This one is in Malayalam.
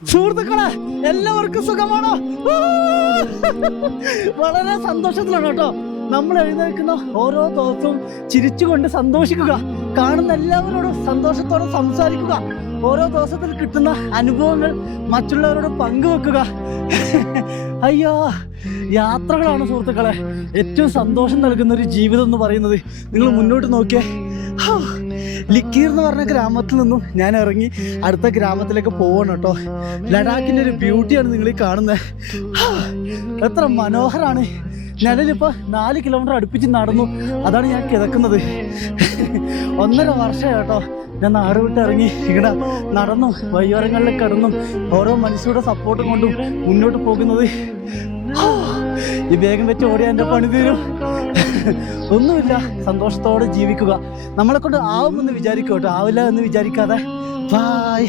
സുഹൃത്തുക്കളെ, എല്ലാവർക്കും സുഖമാണോ? വളരെ സന്തോഷത്തിലാണ് കേട്ടോ നമ്മൾ എഴുന്നേൽക്കുന്ന ഓരോ ദിവസവും. ചിരിച്ചുകൊണ്ട് സന്തോഷിക്കുക, കാണുന്ന എല്ലാവരോടും സന്തോഷത്തോടെ സംസാരിക്കുക, ഓരോ ദിവസത്തിൽ കിട്ടുന്ന അനുഭവങ്ങൾ മറ്റുള്ളവരോട് പങ്കുവെക്കുക. അയ്യോ, യാത്രകളാണ് സുഹൃത്തുക്കളെ ഏറ്റവും സന്തോഷം നൽകുന്ന ഒരു ജീവിതം എന്ന് പറയുന്നത്. നിങ്ങൾ മുന്നോട്ട് നോക്കിയേ, ലിക്കീർ എന്ന് പറഞ്ഞ ഗ്രാമത്തിൽ നിന്നും ഞാൻ ഇറങ്ങി അടുത്ത ഗ്രാമത്തിലേക്ക് പോവാണ് കേട്ടോ. ലഡാക്കിൻ്റെ ഒരു ബ്യൂട്ടിയാണ് നിങ്ങൾ ഈ കാണുന്നത്. എത്ര മനോഹരമാണ്. ഞാനിപ്പോൾ 4 കിലോമീറ്റർ അടുപ്പിച്ച് നടന്നു. അതാണ് ഞാൻ കിടക്കുന്നത്. 1.5 വർഷമായി കേട്ടോ ഞാൻ നാട് വിട്ട് ഇറങ്ങി ഇവിടെ നടന്നും വയ്യോരങ്ങളിൽ കിടന്നും ഓരോ മനുഷ്യരുടെ സപ്പോർട്ടും കൊണ്ടും മുന്നോട്ട് പോകുന്നത്. ഈ വേഗം വെച്ച് ഓടിയാൽ എൻ്റെ പണി തീരും. ഒന്നുമില്ല, സന്തോഷത്തോടെ ജീവിക്കുക. നമ്മളെ കൊണ്ട് ആവുമെന്ന് വിചാരിക്കുക കേട്ടോ, ആവില്ല എന്ന് വിചാരിക്കാതെ. ബായ്.